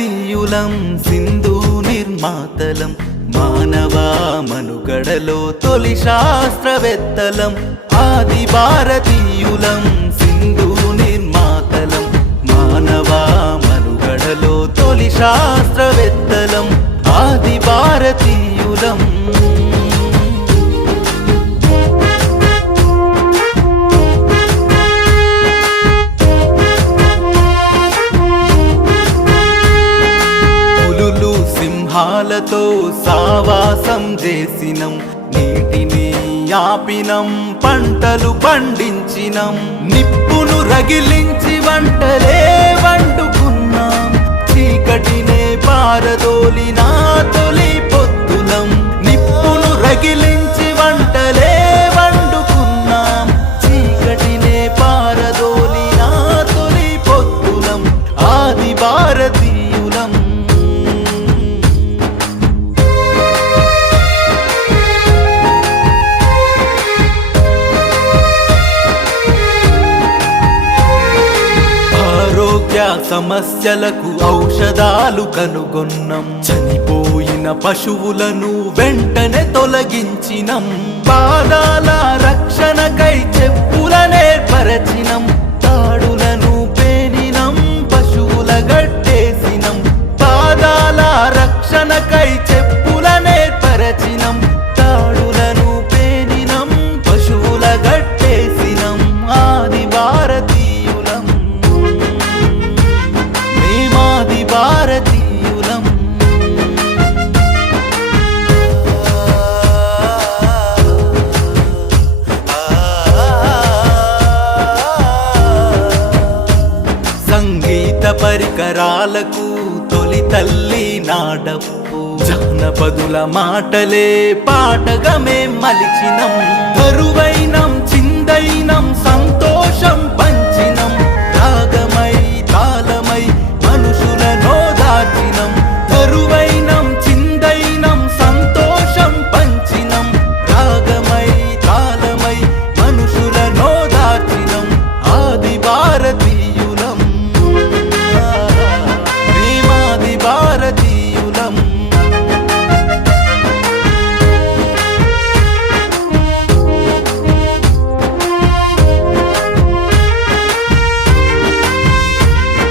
భారతీయులం సింధు నిర్మాతలం మానవ మనుగడలో తొలి శాస్త్రవేత్తలం ఆది భారతీయులం సింధు నిర్మాతలం మానవ మనుగడలో తొలి శాస్త్రవేత్తలం ఆది భారతీయులం సింహాలతో సావాసం చేసినం నీటిని ఆపినం పంటలు పండించినం నిప్పును రగిలించి వంటలే వండుకున్నాం చీకటినే పారదోలిన తొలి పొద్దులం నిప్పును రగిలించి వంటలే వండుకున్నాం చీకటినే పారదోలిన తొలి పొద్దులం ఆది భారతీయులం సమస్యలకు ఔషధాలు కనుగొన్నాం చనిపోయిన పశువులను వెంటనే తొలగించినం పాదాల రక్షణకై చెప్పులనేర్పరచినం తాడులను పేనినం పశువుల గట్టేసినం పాదాల రక్షణకై చెప్పులనేర్పరచినం తాడులను పేనినం పశువుల గట్టేసినం ఆది భారతీయులం భారతీయులం సంగీత పరికరాలకు తొలి తల్లి నాడప్పు జానపదుల మాటలే పాటగా మేం మలిచినం కరువైనం చిందైనం సంతోషం పంచినం రాగమై తాళమై మనుషులను దాచినం కరువైనం చిందైనం సంతోషం పంచినం రాగమై తాళమై మనుషులను దాచినం ఆది భారతీయులం మేమాది భారతీయులం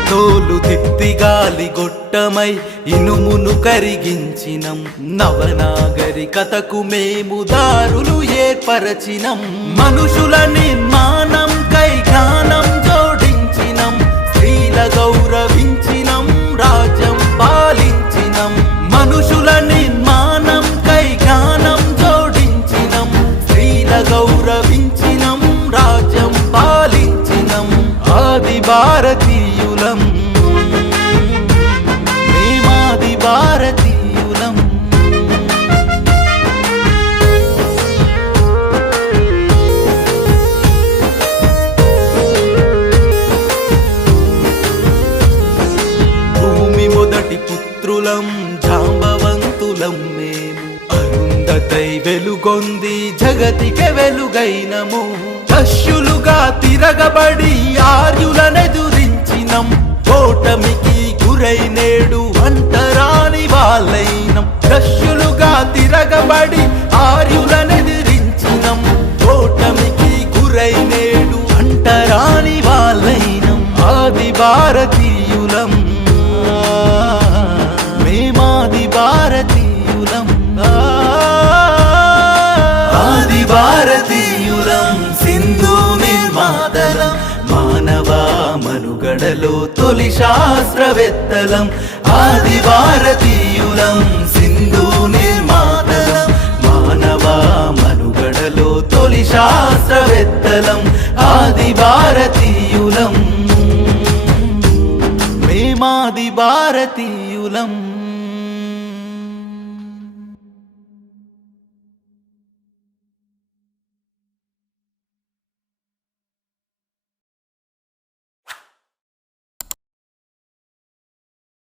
తోలు తిత్తి గాలి గొట్టమై ఇనుమును కరిగించినం నవనాగరికతకు మేము దారులు ఏర్పరచినం మనుషుల నిర్మాణం కై జ్ఞానం జోడించినం స్త్రీల గౌరవించినం రాజ్యం పాలించినం మనుషుల నిర్మాణం కై జ్ఞానం జోడించినం స్త్రీల గౌరవించినం రాజ్యం పాలించినం ఆది భారతీయులం మేమాది భారతీయులం భూమి మొదటి పుత్రులం జాంబవంతులం మేము అరుంధతై వెలుగొంది జగతికి వెలుగైనము దస్యులుగా తిరగబడి ఆర్యులనెదురించినం ఓటమికి గురై నేడు అంటరాని వాళ్ళైనం దస్యులుగా తిరగబడి ఆర్యులనెదిరించినం ఓటమికి గురై నేడు అంటరాని వాళ్ళైనం ఆది భారతీయులం మేమాది భారతీయులం ఆది భారతీయులం సింధు నిర్మాతలం మానవ మనుగడలో తొలి శాస్త్రవేత్తలం ఆది భారతీయులం సింధు నిర్మాతలం మానవ మనుగడలో తొలి శాస్త్రవేత్తలం ఆది భారతీయులం మేమాది భారతీయులం